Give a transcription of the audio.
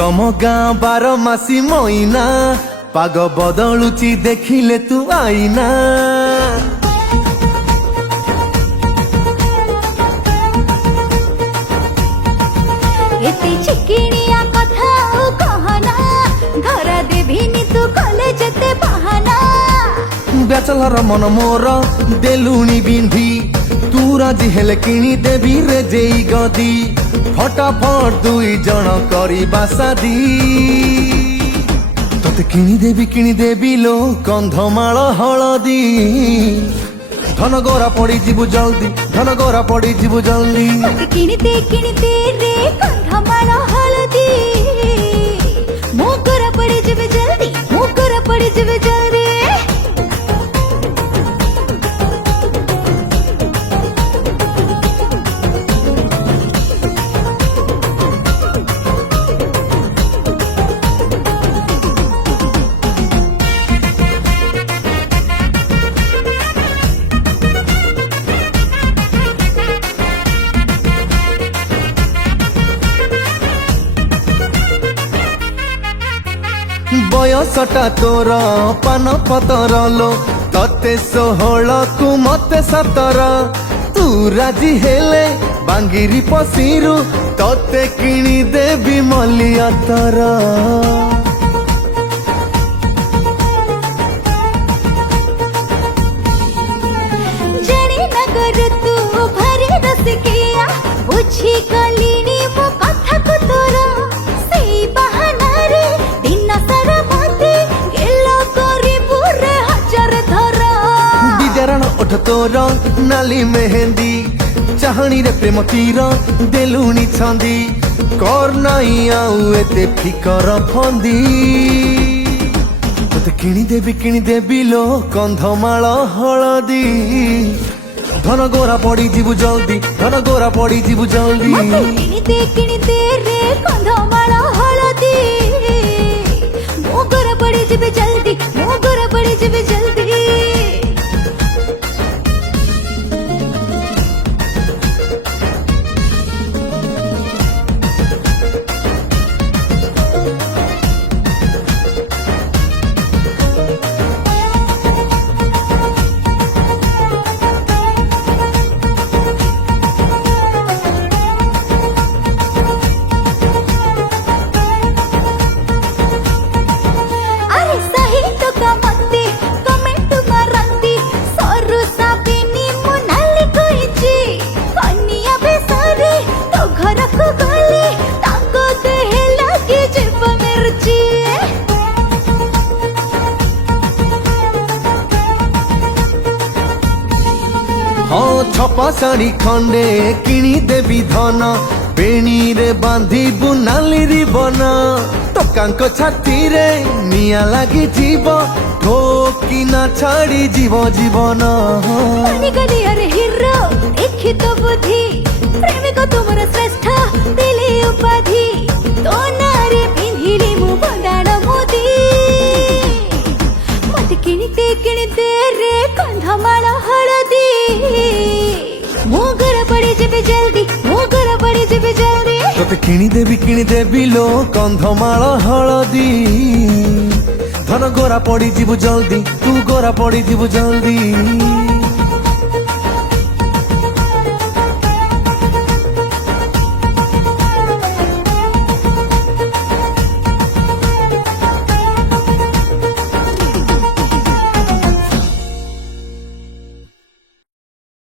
तम गाँ 12 मासी मईना पाग बदलुची देखिले तू आईना। एते चिकिनिया कथा कहना धरा देभिनी तू कॉलेज ते बहाना। बैचलर मन मोर देलुणी बिंधी तू राजी हेले किणी देवी रे जेई गदी फटाफट दुई जन करी बासादी। तोते किणी देवी लो कंधमाल हलदी धन गोरा पड़ी जीवु जल्दी धन गोरा पड़ी जीवु जल्दी। किणीते रे कंधमाल हलदी मोगरा पड़ी जीवे जल्दी मोगरा पड़ी जीवे जल्दी। बयसटा तोर पान पतर लो तते 16 कु मते 17 तू राजी हेले बांगिरी पसीरु तते किणी देवी मलियातर। जणी नगर तू भरे रसिकिया बुझी गलिनी मो कथा को तोर सेई बहाना रे दिन सारा मते गेलो करी पूरे हजार धरा। बिजरण उठ तोर नाली मेहंदी चाहणी रे प्रेम तीर देलुणी छंदी कर नाई आउ एते फिकर फंदी। तोते किणी देवी लो कंधमाल हलदी धन गोरा पड़ी जीवु जल्दी धन गोरा पड़ी जीवु जल्दी। किणीते रे कंधमाल हलदी मोगरा पड़ी जीवे जल्दी मोगरा पड़ी जीवे जल्दी। हाँ छपा साड़ी खंडे किणी देवी धन बेणी रे बांधी बुनाली रिबन टकांक छाती रे निया लगी जीव ठोकी ना छाड़ी जीव जीवन। गली अरे हिरो देखी तो बुद्धि प्रेमिक तुमर श्रेष्ठ दिले उपाधि तो नारे पिंधिली मु बंदाण मोदी। मत किणीते रे कंधमाल हलदी मोगरा पड़ी जीवे जल्दी मोगरा पड़ी जीवे जल्दी। तोते किणी देवी लो कंधमाल हलदी धन गोरा पड़ी जीवु जल्दी तू गोरा पड़ी जीवु जल्दी।